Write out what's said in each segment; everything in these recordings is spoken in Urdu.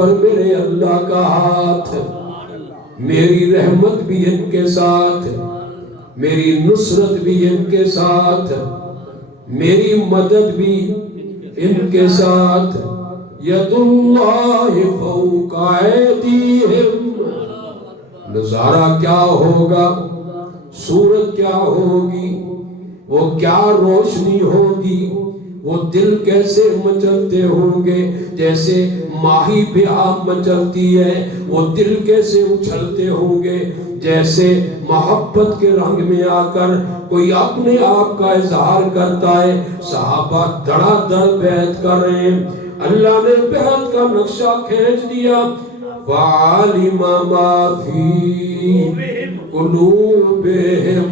اور میرے اللہ کا ہاتھ، میری رحمت بھی ان کے ساتھ، میری نصرت بھی ان کے ساتھ، میری مدد بھی ان کے ساتھ. ید اللہ فوق ایدیہم. نظارہ کیا ہوگا، صورت کیا ہوگی، وہ کیا روشنی ہوگی، وہ دل کیسے مچلتے ہوں گے. جیسے ماہی پہ آب مچلتی ہے، وہ دل کیسے اچھلتے ہوں گے. جیسے محبت کے رنگ میں آ کر کوئی اپنے آپ کا اظہار کرتا ہے. صحابہ دڑا دڑ بیعت کر رہے ہیں. اللہ نے بیعت کا نقشہ کھینچ دیا. وَعَلِمَ مَا فِي قُلُوبِهِمْ.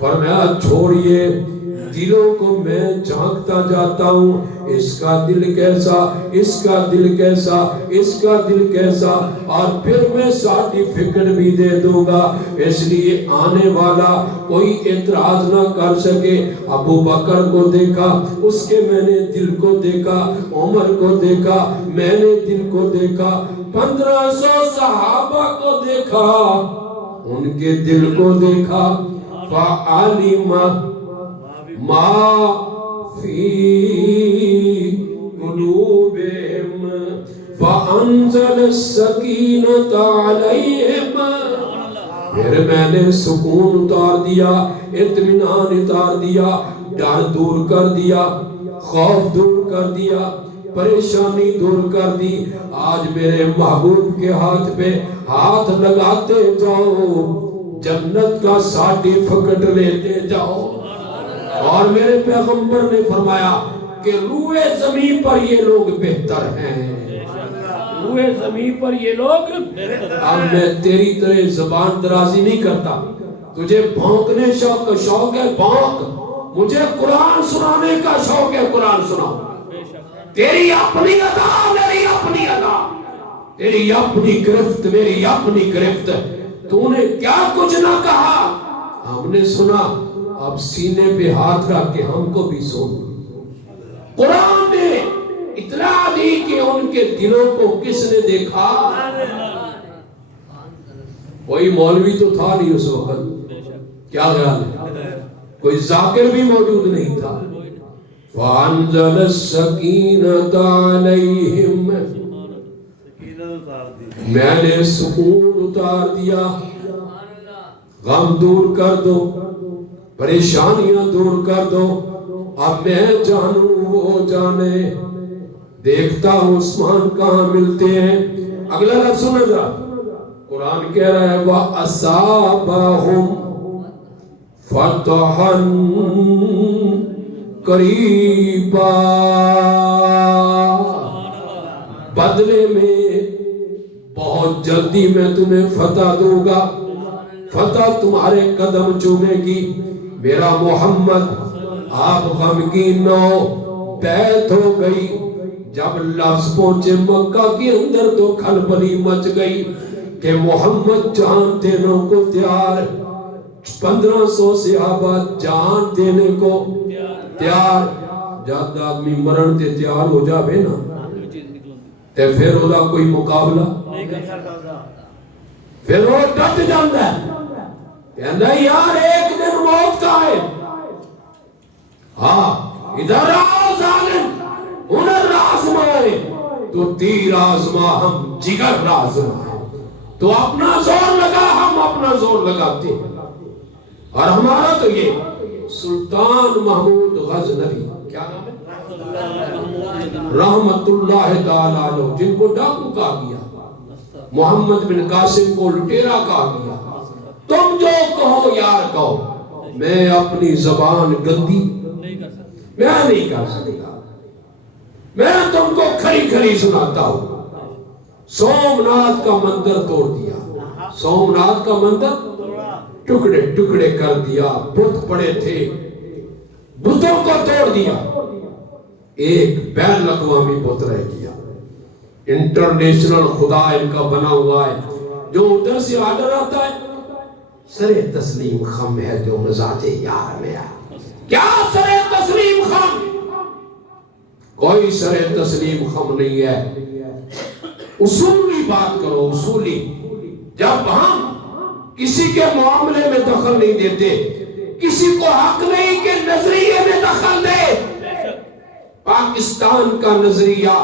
فرمایا چھوڑیے، دلوں کو میں جھانکتا جاتا ہوں. اس کا دل کیسا، اس کا دل کیسا، اس کا دل کیسا، اور پھر میں سرٹیفکیٹ بھی دے دوں گا. اس لیے آنے والا کوئی اعتراض نہ کر سکے. ابو بکر کو دیکھا، اس کے میں نے دل کو دیکھا. عمر کو دیکھا، میں نے دل کو دیکھا. 1500 صحابہ کو دیکھا، ان کے دل کو دیکھا. فَعَلِمَ مَا فِي قُلُوبِهِمْ فَأَنزَلَ السَّكِينَةَ عَلَيْهِمْ. پھر میں نے سکون اتار دیا، اطمینان اتار دیا، ڈر دور کر دیا، خوف دور کر دیا، پریشانی دور کر دی. آج میرے محبوب کے ہاتھ پہ ہاتھ لگاتے جاؤ، جنت کا سرٹیفکیٹ لیتے جاؤ. اور میرے پیغمبر نے فرمایا کہ روئے زمین پر یہ لوگ بہتر ہیں، روئے زمین پر یہ لوگ. اب میں تیری طرح زبان درازی نہیں کرتا. تجھے بھونکنے شوق ہے بھونک، مجھے قرآن سنانے کا شوق ہے قرآن سناؤ. تیری اپنی ادا، میری اپنی ادا، تیری اپنی گرفت، میری اپنی گرفت. تو نے کیا کچھ نہ کہا، ہم نے سنا. اب سینے پہ ہاتھ رکھ کے ہم کو بھی سن. قرآن نے اطلاع دی کہ ان کے دلوں کو کس نے دیکھا. کوئی مولوی تو تھا نہیں اس وقت، کیا خیال ہے؟ کوئی ذاکر بھی موجود نہیں تھا. فَأَنزَلَ السَّكِينَةَ عَلَيْهِمْ. میں نے سکون اتار دیا. غم دور کر دو، پریشانیاں دور کر دو. اب میں جانوں وہ جانے. دیکھتا ہوں عثمان کہاں ملتے ہیں. اگلا لفظ سنو ذرا. قرآن کہہ رہا ہے وَأَصَابَهُمْ فَتْحًا قَرِيبًا. بدلے میں بہت جلدی میں تمہیں فتح دوں گا. فتح تمہارے قدم چومے گی. میرا محمد آپ غمگین نہ ہو. بیعت ہو گئی. جب لفظ پہنچے مکہ کے اندر تو کھلبلی مچ گئی کہ محمد جان دینے کو تیار. 1500 صحابہ جان دینے کو تیار. جب آدمی مرن تے تیار ہو جاوے نا تے پھر ہودا کوئی مقابلہ، پھر وہ ڈٹ جاندہ ہے. کہنا یار ایک دن موت کا ہے. ہاں ادھر آؤ ظالم، انہیں آزمائے تو تیر آزما، ہم جگر آزما. تو اپنا زور لگا، ہم اپنا زور لگاتے ہیں. اور ہمارا تو یہ سلطان محمود غزنوی، کیا نام ہے، رحمت اللہ تعالیٰ عنہ، جن کو ڈاکو کہا گیا، محمد بن قاسم کو لٹیرا کہا گیا. تم جو کہو یار کہو، میں اپنی زبان گندی میں نہیں کر سکتا. میں تم کو کھری کھری سناتا ہوں. سومناتھ کا مندر توڑ دیا، سومناتھ کا مندر ٹکڑے ٹکڑے کر دیا. بت پڑے تھے، بتوں کو توڑ دیا. ایک بین الاقوامی بت رہ گیا. انٹرنیشنل خدا ان کا بنا ہوا ہے. جو ادھر سے آرڈر آتا ہے، سر تسلیم خم ہے جو مزاج یار میں آیا. کیا سر تسلیم خم؟ کوئی سر تسلیم خم نہیں ہے. اصولی بات کرو، اصولی. جب ہم کسی کے معاملے میں دخل نہیں دیتے، کسی کو حق نہیں کہ نظریے میں دخل دے. پاکستان کا نظریہ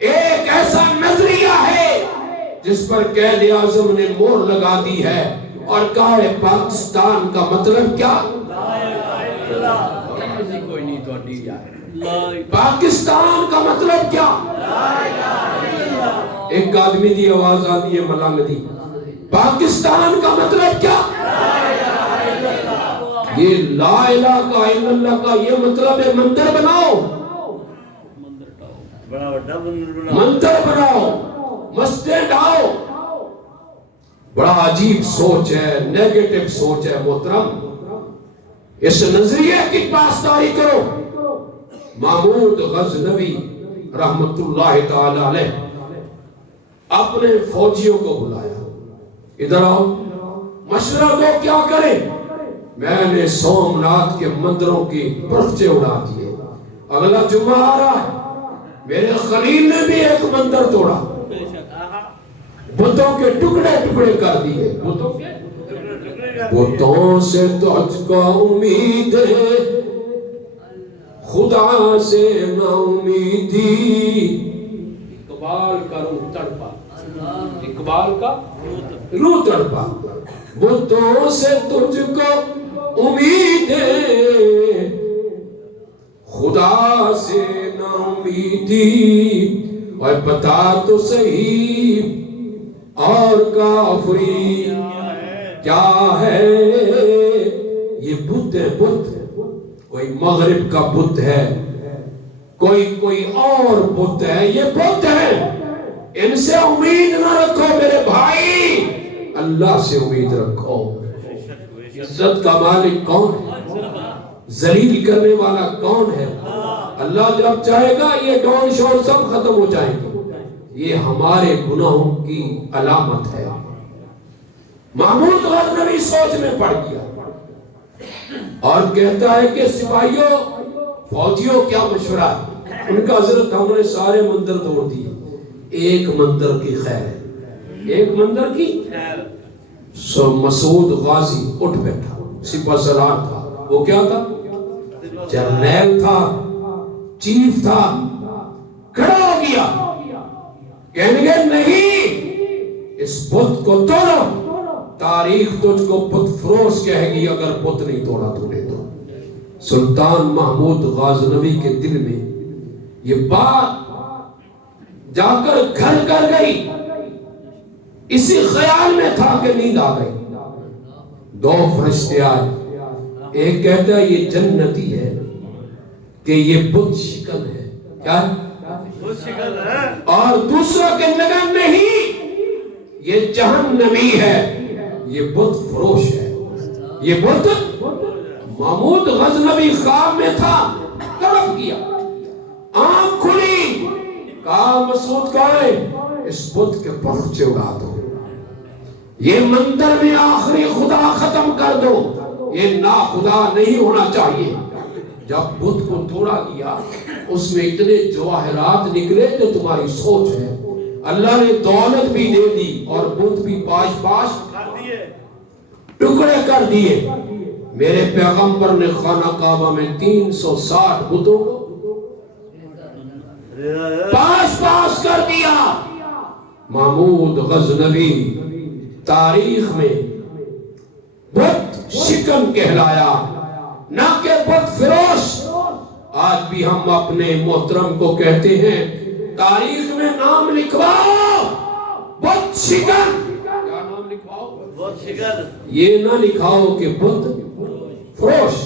ایک ایسا نظریہ ہے جس پر قائد اعظم نے مہر لگا دی ہے اور کہا ہے پاکستان کا مطلب کیا؟ پاکستان کا مطلب کیا؟ ایک آدمی دی آواز آتی ہے ملنگ دی، پاکستان کا مطلب کیا؟ یہ لا الہ الا اللہ کا یہ مطلب ہے مندر بناؤ، مندر بناؤ، مسجد ڈھاؤ. بڑا عجیب سوچ ہے، نیگیٹو سوچ ہے محترم. اس نظریے کی پاسداری کرو. محمود غزنوی رحمت اللہ تعالی علیہ اپنے فوجیوں کو بلایا، ادھر آؤ مشورہ دو کیا کریں. میں نے سومناتھ کے مندروں کی پرچے اڑا دیے، اگلا جمعہ آ رہا ہے، میرے خلیل نے بھی ایک مندر توڑا، بتوں کے ٹکڑے ٹکڑے کر دیے. بتوں سے تجھ کو امید ہے، خدا سے نا امیدی. اقبال کا روح تڑپا، اقبال کا روح تڑپا. بتوں سے تجھ کو امید ہے، خدا سے نا امیدی. اور بتا تو صحیح اور کافری کیا ہے. یہ بت ہے، بت کوئی مغرب کا بت ہے، کوئی اور بت ہے. یہ بت ہے، ان سے امید نہ رکھو میرے بھائی، اللہ سے امید رکھو. عزت کا مالک کون ہے؟ ذلیل کرنے والا کون ہے؟ اللہ جب چاہے گا یہ ڈون شور سب ختم ہو جائیں گے. یہ ہمارے گناہوں کی علامت ہے. محمود غزنوی سوچ میں پڑ گیا اور کہتا ہے کہ سپاہیوں، فوجیوں کیا مشورہ ہے؟ ان کا حضرت ہم نے سارے مندر توڑ دیے، ایک مندر کی خیر ہے، ایک مندر کی. سو مسعود غازی اٹھ بیٹھا، سپہ سالار تھا، وہ کیا تھا؟ جرنیل تھا، چیف تھا. کھڑا ہو گیا، کہنے گے نہیں، اس بت کو توڑو. تاریخ تجھ کو بت فروش کہے گی اگر بت نہیں توڑا تو نے تو. سلطان محمود غزنوی کے دل میں یہ بات جا کر گھر کر گئی. اسی خیال میں تھا کہ نیند آ گئی. دو فرشتے آئے، ایک کہتا ہے یہ جنتی ہے کہ یہ بت شکن ہے. کیا ہے؟ اور دوسرا کہنے لگا نہیں، یہ جہنمی ہے، یہ بت فروش ہے. یہ بت محمود غزنوی خواب میں تھا، طرف کیا، آنکھ کھلی، کہا مسعود کہاں ہے؟ اس بت کے پرچے اڑا دو، یہ مندر میں آخری خدا ختم کر دو، یہ نا خدا نہیں ہونا چاہیے. جب بت کو توڑا گیا اس میں اتنے جواہرات نکلے جو تمہاری سوچ ہے. اللہ نے دولت بھی دے دی اور بت بھی پاش پاش ٹکڑے کر دیے. میرے پیغمبر نے خانہ کعبہ میں 360 بتوں کو پاش پاش کر دیا. محمود غزنوی تاریخ میں بت شکن کہلایا، نہ کہ بت فروش. آج بھی ہم اپنے محترم کو کہتے ہیں تاریخ میں نام لکھواؤ بت شکن. کیا نام لکھواؤ؟ بت شکن. یہ نہ لکھاؤ کہ بت فروش،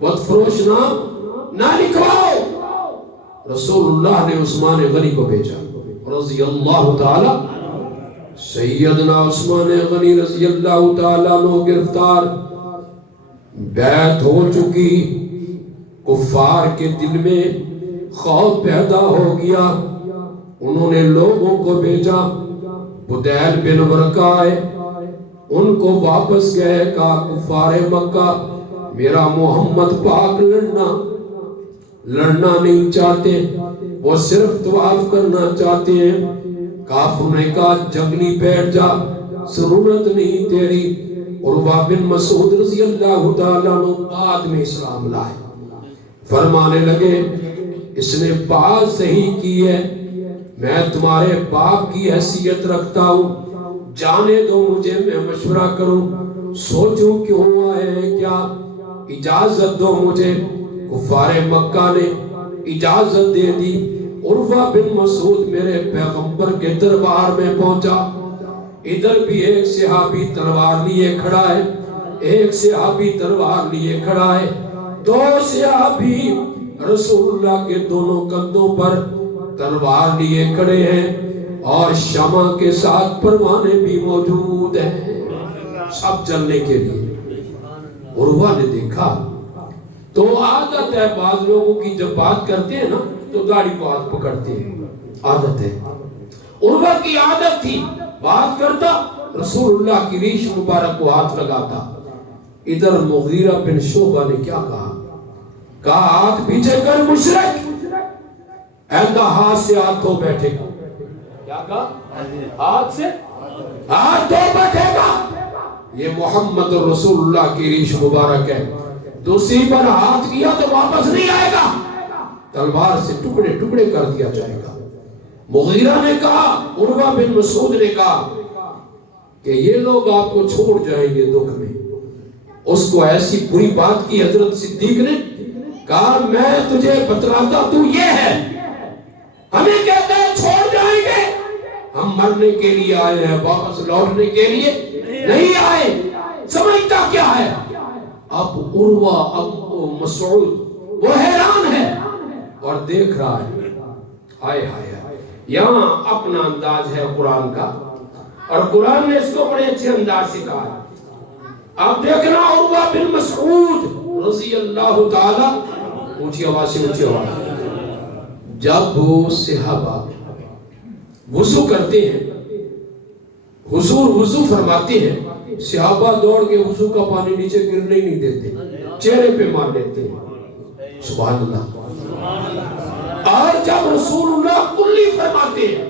بت فروش نام نہ لکھواؤ. رسول اللہ نے عثمان غنی کو بھیجا رضی اللہ تعالی. سیدنا عثمان غنی رضی اللہ تعالیٰ عنہ گرفتار، بیعت ہو چکی. کفار کے دل میں خوف پیدا ہو گیا. انہوں نے لوگوں کو بھیجا، بدیل بن ورقہ آئے، ان کو واپس گئے، کہا کفار مکہ میرا محمد پاک لڑنا نہیں چاہتے، وہ صرف طواف کرنا چاہتے ہیں. کافر نے کہا جگنی بیٹھ جا، ضرورت نہیں تیری۔ عروہ بن مسعود رضی اللہ تعالیٰ عنہ بعد میں اسلام لائے، فرمانے لگے اس نے بات صحیح کی ہے، میں تمہارے باپ کی حیثیت رکھتا ہوں، جانے دو مجھے، میں مشورہ کروں، سوچوں کیوں آئے، کیا اجازت دو مجھے۔ کفار مکہ نے اجازت دے دی۔ عروہ بن مسعود میرے پیغمبر کے دربار میں پہنچا، ادھر بھی ایک صحابی تلوار لیے کھڑا ہے، ایک صحابی تلوار لیے کھڑا ہے، دو صحابی رسول اللہ کے دونوں کندھوں پر تلوار لیے کھڑے ہیں، اور شمع کے ساتھ پروانے بھی موجود ہیں، سب جلنے کے لیے۔ عروہ نے دیکھا تو عادت ہے بعض لوگوں کی، جب بات کرتے ہیں نا تو داڑھی کو ہاتھ پکڑتے ہیں، عادت ہے۔ عروہ کی عادت تھی، بات کرتا رسول اللہ کی ریش مبارک کو ہاتھ لگاتا۔ ادھر مغیرہ بن شعبہ نے کیا کہا ہاتھ پیچھے کر مشرک، ایندہ ہاتھ سے ہاتھ دھو بیٹھے گا۔ کیا کہا؟ ہاتھ سے ہاتھ دھو بیٹھے گا۔ یہ محمد رسول اللہ کی ریش مبارک ہے، دوسری پر ہاتھ کیا تو واپس نہیں آئے گا، تلوار سے ٹکڑے ٹکڑے کر دیا جائے گا۔ مغیرہ نے کہا، عروہ بن مسعود نے کہا کہ یہ لوگ آپ کو چھوڑ جائیں گے دکھ میں۔ اس کو ایسی بری بات کی حضرت صدیق نے کہا میں تجھے بتلاتا تو یہ ہے، ہمیں کہتا ہے چھوڑ جائیں گے، ہم مرنے کے لیے آئے ہیں، واپس لوٹنے کے لیے نہیں آئے، سمجھتا کیا ہے؟ اب عروہ اب مسعود وہ حیران ہے اور دیکھ رہا ہے، آئے ہائے یہاں اپنا انداز ہے قرآن کا، اور قرآن نے اس کو بڑے اچھے انداز سے کہا ہے۔ آپ دیکھنا عروہ بن مسعود رضی اللہ تعالی، اونچی آواز سے اونچی آواز، جب وہ صحابہ وضو کرتے ہیں، حضور وضو فرماتے ہیں، صحابہ دوڑ کے وضو کا پانی نیچے گرنے ہی نہیں دیتے، چہرے پہ مار لیتے ہیں، سبحان اللہ۔ اور جب رسول اللہ کلی فرماتے ہیں،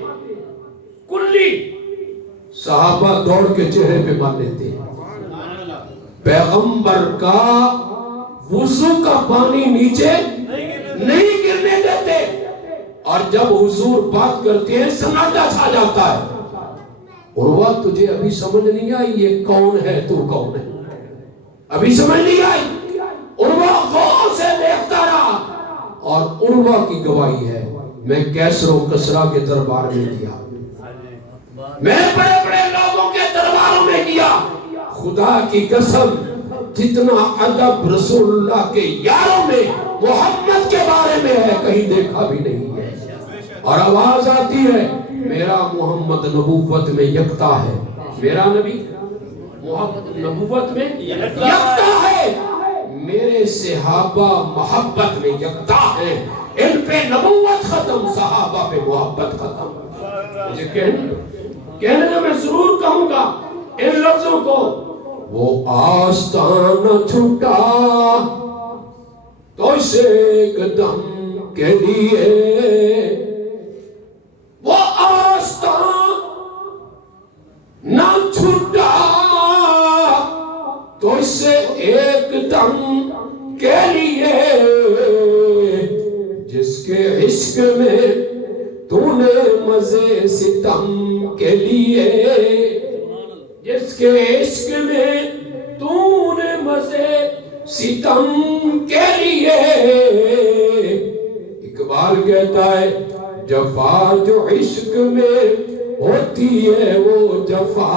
کلی، صحابہ دوڑ کے چہرے پہ مار لیتے ہیں۔ پیغمبر کا وضو کا پانی نیچے نہیں گرنے دیتے، اور جب حضور بات کرتے ہیں سناٹا چھا جاتا ہے۔ عروہ تجھے ابھی سمجھ نہیں آئی یہ کون ہے، تو کون ہے، ابھی سمجھ نہیں آئی؟ عروہ غور سے دیکھتا رہا، اور عروہ کی گواہی ہے میں کیسر و کسرا کے دربار میں گیا، میں بڑے بڑے لوگوں کے درباروں میں گیا، خدا کی قسم جتنا ادب رسول اللہ کے یاروں میں محمد کے بارے میں ہے کہیں دیکھا بھی نہیں ہے۔ اور آواز آتی ہے میرا محمد نبوت میں یکتا ہے، میرا نبی محمد نبوت میں یکتا ہے، میرے صحابہ محبت میں یکتا ہے، ان پہ نبوت ختم، صحابہ پہ محبت ختم۔ مجھے کہنے میں ضرور کہوں گا ان لفظوں کو، وہ آستانہ چھوٹا تو اسے قدم کے لیے، وہ آستان نہ چھوٹا تو اسے ایک دم کے لیے، جس کے عشق میں تو نے مزے ستم کے لیے، جس کے عشق میں تو نے مزے ستم کے لیے۔ اقبال کہتا ہے جفا جو عشق میں ہوتی ہے وہ جفا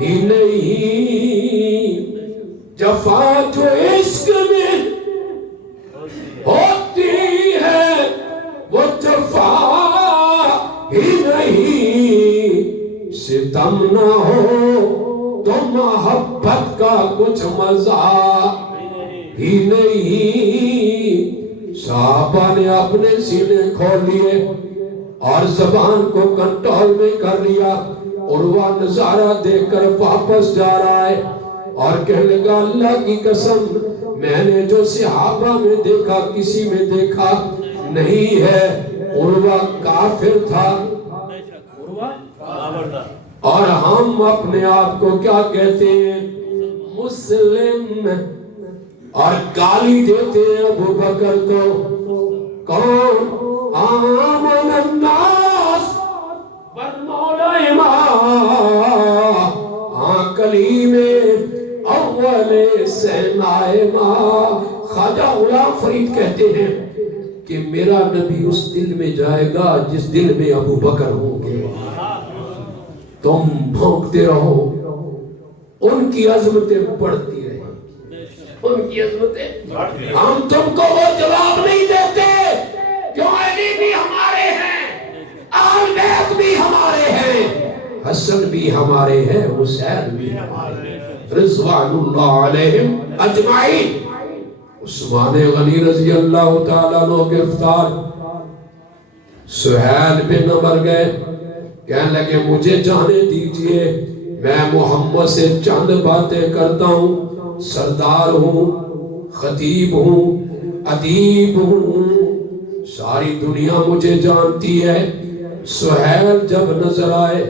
ہی نہیں، جفا جو عشق میں ہوتی ہے وہ جفا ہی نہیں، ستم نہ ہو تو محبت کا کچھ مزہ ہی نہیں۔ صحابہ نے اپنے سینے کھول لیے اور زبان کو کنٹرول میں کر لیا۔ عروہ نظارہ دیکھ کر واپس جا رہا ہے اور کہنے لگا اللہ کی قسم میں نے جو صحابہ میں دیکھا کسی میں دیکھا نہیں ہے۔ عروہ کافر تھا، اور ہم اپنے آپ کو کیا کہتے ہیں؟ مسلم. اور گالی دیتے ہیں ابو بکر کو. کون؟ آمن الناس والمولى ما کلیم اول سمائے ما. خواجہ غلام فرید کہتے ہیں کہ میرا نبی اس دل میں جائے گا جس دل میں ابو بکر ہوں گے. تم بھونکتے رہو، ان کی عظمتیں بڑھتی رہیں، ان کی عظمتیں. ہم تم کو وہ جواب نہیں دیتے کیوں؟ علی بھی ہمارے ہیں، آل بیت بھی ہمارے ہیں، حسن بھی ہمارے ہیں، حسین بھی ہمارے ہیں، رضوان اللہ علیہم اجمعین. عثمان غنی رضی اللہ تعالیٰ عنہ گرفتار. سہیل بن عمر گئے، کہنے لگے مجھے جانے دیجئے، میں محمد سے چند باتیں کرتا ہوں. سردار ہوں، خطیب ہوں، ادیب ہوں، ساری دنیا مجھے جانتی ہے. سہیل جب نظر آئے،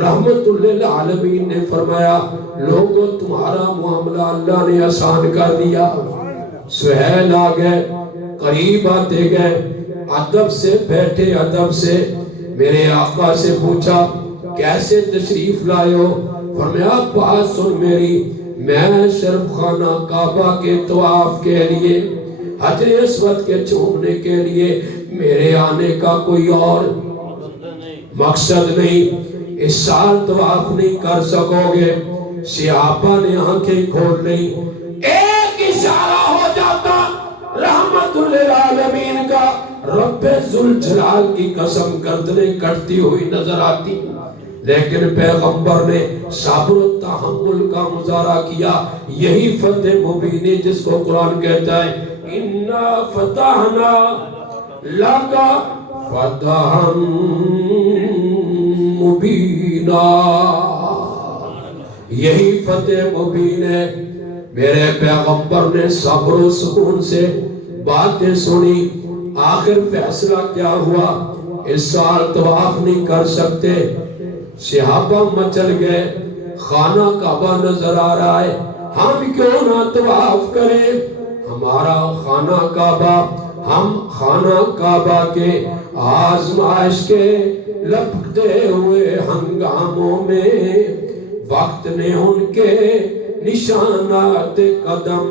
رحمت للعالمین نے فرمایا لوگوں تمہارا معاملہ اللہ نے آسان کر دیا. سہیل آ گئے، قریب آتے گئے، ادب سے بیٹھے، ادب سے. میرے آقا سے پوچھا کیسے تشریف لائے ہو؟ فرمایا بات سن میری، میں صرف خانہ کعبہ کے طواف کے لیے، حجر اسود کے چومنے کے لیے، میرے آنے کا کوئی اور مقصد نہیں. اس سال طواف نہیں کر سکو گے. صحابہ نے آنکھیں کھول لی. ایک اشارہ ہو جاتا رحمت للعالمین کا، رب ذوالجلال کی قسم گردنیں کٹتی ہوئی نظر آتی. لیکن پیغمبر نے صبر و تحمل کا مظاہرہ کیا. یہی فتح مبین ہے جس کو قرآن کہتا ہے اِنَّا فَتَحْنَا لَكَ فَتَحًا مُبِينًا. یہی فتح مبین ہے. میرے پیغمبر نے صبر و سکون سے باتیں سنی. آخر فیصلہ کیا ہوا؟ اس سال طواف نہیں کر سکتے. صحابہ مچل گئے. خانہ کعبہ نظر آ رہا ہے، ہم کیوں نہ طواف کریں؟ ہمارا خانہ کعبہ، ہم خانہ کعبہ کے آزمائش کے لپکتے ہوئے ہنگاموں میں وقت نے ان کے نشانات قدم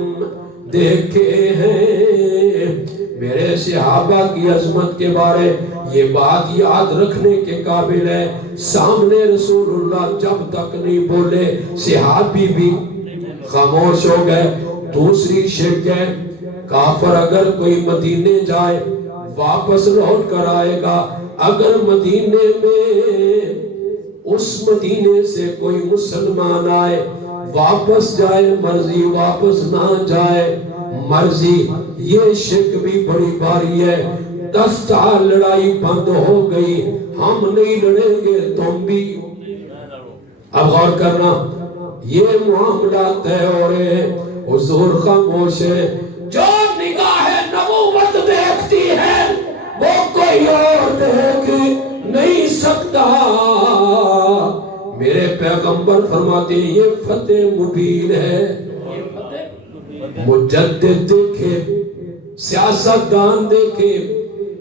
دیکھے ہیں. میرے صحابہ کی عظمت کے بارے یہ بات یاد رکھنے کے قابل ہے. سامنے رسول اللہ جب تک نہیں بولے صحابی بھی خاموش ہو گئے. دوسری شرک ہے، کافر اگر کوئی مدینے جائے واپس لوٹ کر آئے گا. اگر مدینے میں اس مدینے سے کوئی مسلمان آئے واپس جائے مرضی، واپس نہ جائے مرضی. یہ شرک بھی بڑی باری ہے. 10 سال لڑائی بند ہو گئی، ہم نہیں لڑیں گے تم بھی. اب غور کرنا، یہ معاملات طے ہو رہے ہیں. حضور خاموش ہے. جو نگاہ نبوت دیکھتی ہے وہ کوئی اور دیکھ نہیں سکتا. میرے پیغمبر فرماتے ہیں یہ فتح مبین ہے. مجدد دیکھے، سیاستدان دیکھے،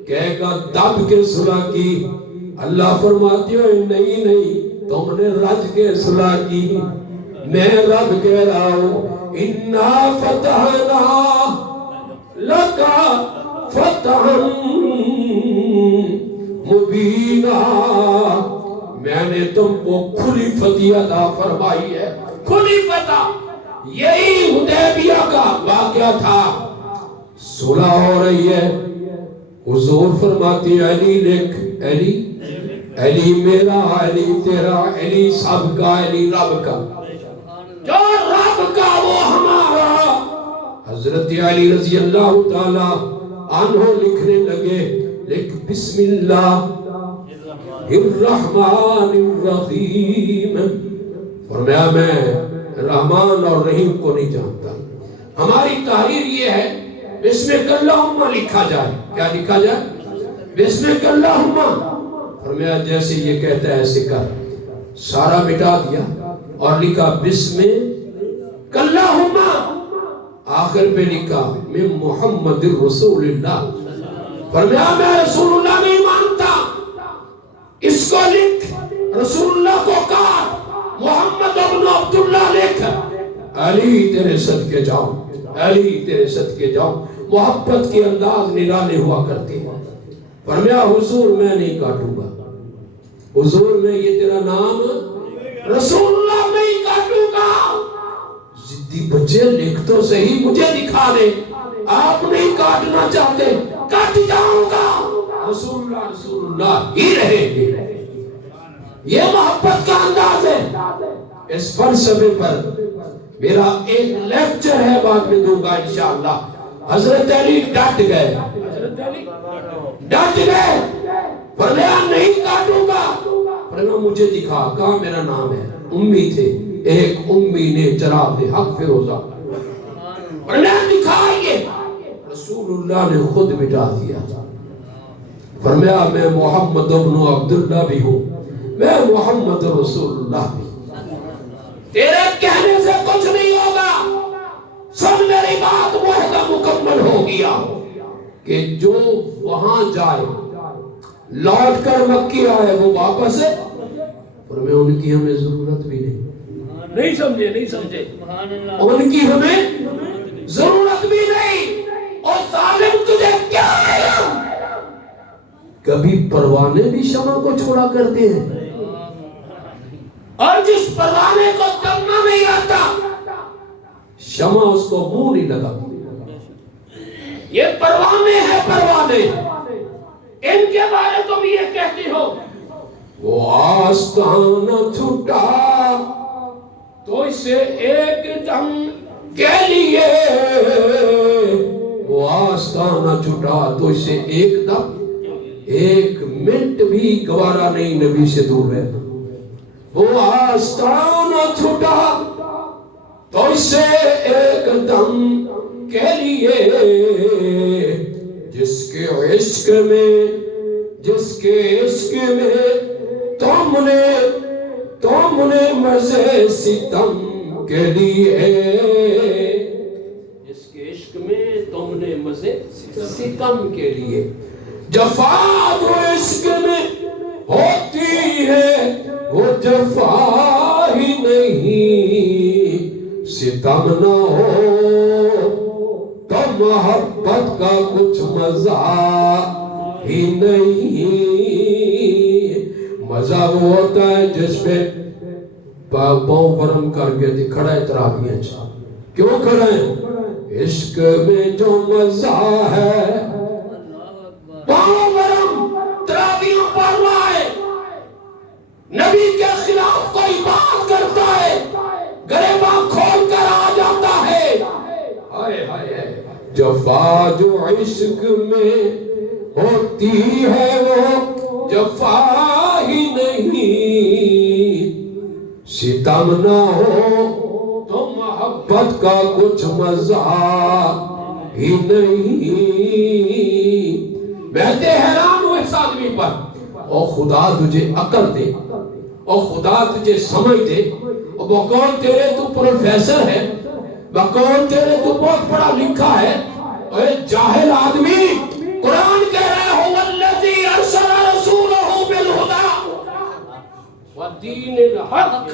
کہے گا دب کے صلح کی. اللہ فرماتے ہیں نہیں نہیں، تم نے رج کے صلح کی. میں رب کہہ رہا ہوں اِنَّا فَتَحْنَا لَكَ فَتَحًا مُبِينًا. میں نے تم کو کھلی فتح عطا فرمائی ہے. کھلی فتح. یہی حدیبیہ کا واقعہ تھا. صلح ہو رہی ہے. حضور فرماتی علی لکھ، علی علی میرا، علی تیرا، علی سب کا، علی رب کا. جو رب کا وہ ہمارا. حضرت علی رضی اللہ تعالی عنہ لکھنے لگے، لکھ بسم اللہ الرحمن الرحیم. فرمایا میں رحمان اور رحیم کو نہیں جانتا. ہماری تحریر یہ ہے بسمک اللہم لکھا جائے. کیا لکھا جائے؟ بسمک اللہم. فرمایا جیسے یہ کہتا ہے ایسے کر. سارا مٹا دیا اور لکھا بسم اللہم، آخر پہ لکھا میں محمد رسول اللہ. فرمایا میں رسول اللہ نہیں مانتا، اس کو لکھ، رسول اللہ کو کاٹ، محمد ابن عبداللہ لکھ. علی تیرے صدقے جاؤں، علی تیرے صدقے جاؤں. محبت کے انداز نرالے ہوا کرتے ہیں. فرمایا حضور میں نہیں کاٹوں گا، حضور میں یہ تیرا نام رسول اللہ نہیں کاٹوں گا. ضدی بچے لکھ تو صحیح، مجھے دکھا دے. آپ نہیں کاٹنا چاہتے، کٹ جاؤں گا. رسول اللہ ہی رہیں گے. یہ محبت کا انداز ہے. اس فلسفے پر میرا ایک لیکچر ہے، بعد میں دوں گا انشاءاللہ. حضرت علی ڈٹ گئے، ڈٹ گئے. فرمایا نہیں کاٹوں گا. فرمایا مجھے دکھا. کہاں میرا نام ہے. امی تھے، ایک امی نے چراغ حق فیروزہ. فرمایا دکھائیے. رسول اللہ نے خود مٹا دیا. فرمایا میں محمد ابن عبداللہ بھی ہوں، میں محمد رسول اللہ بھی. تیرے کہنے سے کچھ نہیں ہوگا. سب میری بات وحدہ مکمل ہو گیا کہ جو وہاں جائے لوٹ کر مکی آئے وہ واپس ہے. اور میں ان کی ہمیں ضرورت بھی نہیں سمجھے، نہیں سمجھے. ان کی ہمیں ضرورت بھی نہیں. اور ظالم تجھے کیا ہے؟ کبھی پروانے بھی شمع کو چھوڑا کرتے ہیں، اور جس پروانے کو چلنا نہیں آتا شمع اس کو منہ نہیں لگا. یہ پروانے ہیں، پروانے. ان کے بارے تم یہ کہتی ہو وہ آستانہ چھوٹا تو اسے ایک دم کے لیے، وہ آستانہ چھوٹا تو اسے ایک دم، ایک منٹ بھی گوارا نہیں نبی سے دور رہنا. وہ آستانہ چھوٹا تو اسے ایک دم کے لیے، جس کے عشق میں، جس کے عشق میں تم نے مزے ستم کے لیے، جس کے عشق میں تم نے مزے ستم کے لیے. جفا جو عشق میں ہوتی ہے وہ جفا ہی نہیں، ستم نہ ہو تو محبت کا کچھ مزہ ہی نہیں. مزہ وہ ہوتا ہے جس پہ پاؤں فرم کر کے کھڑا ہے تراویح. کیوں کھڑا ہے؟ عشق میں جو مزہ ہے، پاؤں فرم تراویح پڑھ رہا ہے، نبی کے خلاف کوئی بات کرتا ہے، گریباں کھول کر آ جاتا ہے. ہائے ہائے. جفا جو عشق میں ہوتی ہے وہ جفا ہی نہیں، ستم نہ ہو تو محبت کا کچھ مزہ ہی نہیں. میں تے حیران ہوں اس آدمی پر. اور خدا تجھے عقل دے، اور خدا تجھے سمجھ دے. اور بقول تیرے تو پروفیسر ہے، بقول تیرے تو بہت پڑھا لکھا ہے، اور جاہل آدمی قرآن کہہ رہے ہو والذی ارسل رسولہ بالہدی والدین الحق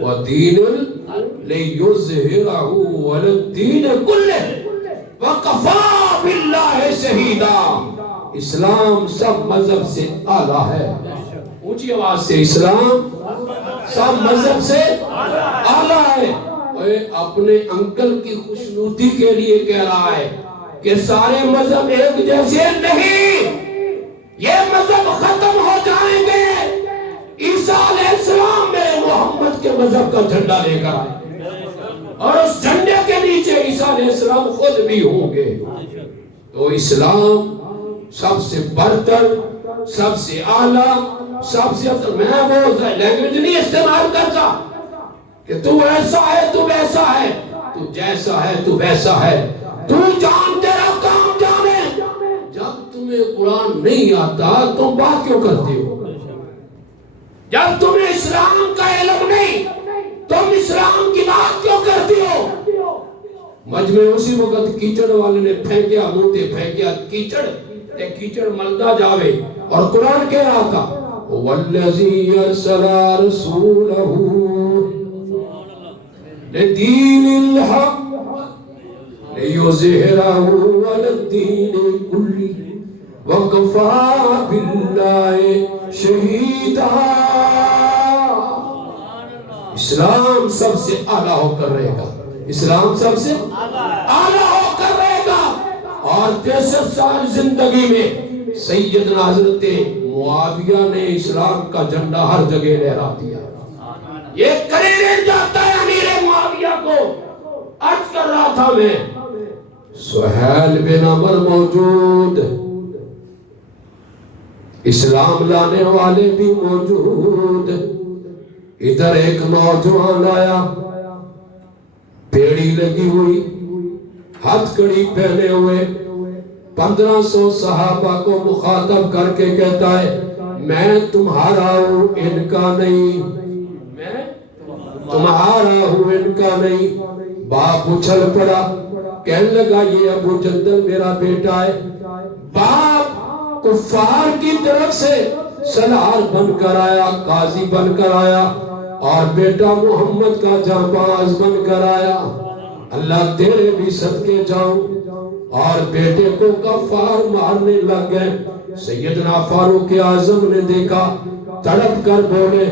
والدین لیظہرہ علی الدین کلہ وکفی باللہ شہیدا. اسلام سب مذہب سے اعلیٰ ہے. اونچی آواز سے، اسلام سب مذہب سے اعلیٰ ہے. اپنے انکل کی خوشنودی کے لیے کہہ رہا ہے کہ سارے مذہب ایک جیسے نہیں، یہ مذہب ختم ہو جائیں گے. عیسیٰ علیہ السلام میرے محمد کے مذہب کا جھنڈا لے کر آئے، اور اس جھنڈے کے نیچے عیسیٰ علیہ السلام خود بھی ہوں گے. تو اسلام سب سے برتر، سب سے اعلیٰ، سب سے افضل. میں وہ لینگویج نہیں استعمال کرتا کہ تو ایسا ہے تو ویسا ہے، تو جیسا ہے تو ویسا ہے. تو جان تیرا کام جانے. جب تمہیں قرآن نہیں آتا تم بات کیوں کرتے ہو؟ جب تمہیں اسلام کا علم نہیں تم اسلام کی بات کیوں کرتی ہو؟ مجمع اسی وقت کیچڑ والے نے پھینکیا، منہ تے پھینکیا کیچڑ تے کیچڑ ملدا جاوے، اور قرآن کہہ رہا تھا والذی ارسل رسولہ لدین الحق لیظہرہ علی الدین کلہ وکفی باللہ شہیدا۔ اسلام سب سے اعلیٰ ہو کر رہے گا، اسلام سب سے اعلیٰ ہو کر رہے گا۔ اور 63 سال زندگی میں سیدنا حضرت معاویہ نے اسلام کا جھنڈا ہر جگہ لہرا دیا۔ یہ کریرے جاتا ہے امیر معاویہ کو، عرض کر رہا تھا میں، سہیل بن عمر موجود، اسلام لانے والے بھی موجود۔ ادھر ایک نوجوان آیا، پیڑی لگی ہوئی، ہتھ کڑی پہنے ہوئے، 1500 صحابہ کو مخاطب کر کے کہتا ہے میں تمہارا ہوں ان کا نہیں، میں تمہارا ہوں ان کا نہیں۔ باپ اچھل پڑا، کہنے لگا یہ ابو جندل میرا بیٹا ہے۔ باپ کفار کی طرف سے سالار بن کر آیا، قاضی بن کر آیا، اور بیٹا محمد کا جانباز بن کر آیا۔ اللہ تیرے بھی صدقے جاؤں۔ اور بیٹے کو کفار مارنے لگ گئے۔ سیدنا فاروق اعظم نے دیکھا، تڑپ کر بولے،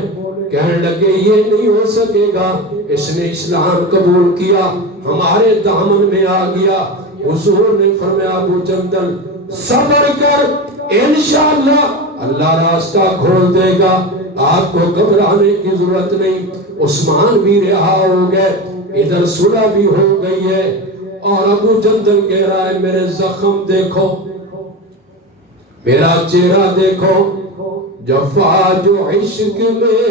کہنے لگے یہ نہیں ہو سکے گا، اس نے اسلام قبول کیا، ہمارے دامن میں آ گیا۔ حضور نے فرمایا ابو جندل صبر کر، انشاءاللہ اللہ راستہ کھول دے گا، آپ کو گھبرانے کی ضرورت نہیں۔ عثمان بھی رہا ہو گئے، ادھر صلح بھی ہو گئی ہے۔ اور ابو جندل کہہ رہا ہے میرے زخم دیکھو، میرا چہرہ دیکھو، جفا جو عشق میں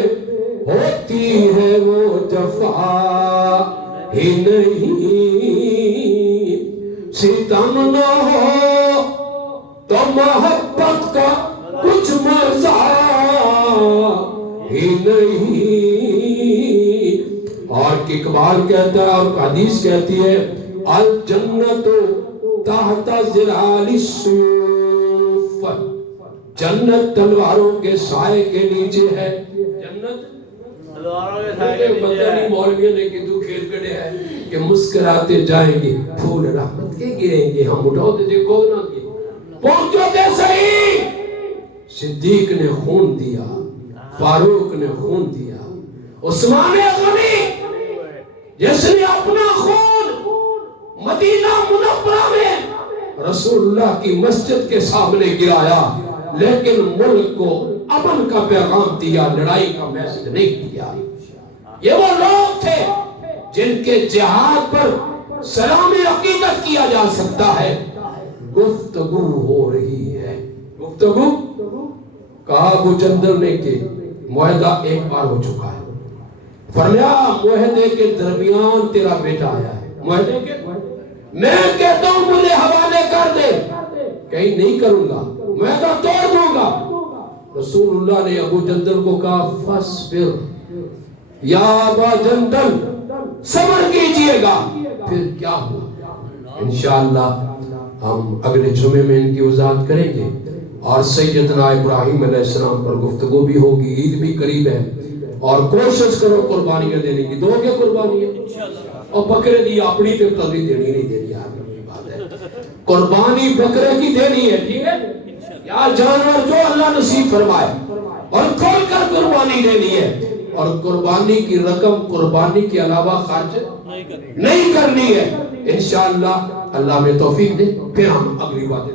ہوتی ہے وہ جفا ہی نہیں، ستم نہ ہو تو محبت کا کچھ مزہ ہی نہیں۔ اور اقبال کہتا ہے اور حدیث کہتی ہے الجنت تحت ظلال السیوف، جنت تلواروں کے سائے کے نیچے ہے۔ جنت تلواروں کے سائے کے نیچے ہے۔ مولویوں نے کدو کھیل کڑے ہے کہ مسکراتے جائیں گے پھول رحمت کے گریں گے، ہم اٹھاؤ تے دیکھو نا کہ پہنچو تے صحیح۔ صدیق نے خون دیا، فاروق نے خون دیا، عثمان غنی جس نے اپنا خون مدینہ منورہ میں رسول اللہ کی مسجد کے سامنے گرایا، لیکن ملک کو امن کا پیغام دیا، لڑائی کا میسج نہیں دیا۔ یہ وہ لوگ تھے جن کے جہاد پر سلام عقیدت کیا جا سکتا ہے۔ گفتگو ہو رہی ہے، گفتگو کہا ابو جندل نے کہ معاہدہ ایک بار ہو چکا ہے۔ فرمایا معاہدے کے درمیان تیرا بیٹا آیا ہے، معاہدے کے میں کہتا ہوں مجھے حوالے کر دے، کہیں نہیں کروں گا، معاہدہ توڑ دوں گا۔ رسول اللہ نے ابو جندل کو کہا فصبر یا ابا جندل، صبر کیجئے گا۔ پھر کیا ہوا انشاءاللہ ہم اگلے جمعے میں ان کی وضاحت کریں گے، اور سیدنا ابراہیم علیہ السلام پر گفتگو بھی ہوگی، عید بھی قریب ہے، اور کوشش کرو قربانیاں دینے کی۔ دو گے قربانیاں؟ اور بکرے دی اپنی پہ قدری دینی نہیں دینی، آگے بات ہے، قربانی بکرے کی دینی ہے، ٹھیک ہے؟ یا جانور جو اللہ نصیب فرمائے، اور کھول کر قربانی دینی ہے، اور قربانی کی رقم قربانی کے علاوہ خرچ نہیں کرنی ہے۔ انشاءاللہ اللہ میں توفیق دے، پھر ہم اگلی بات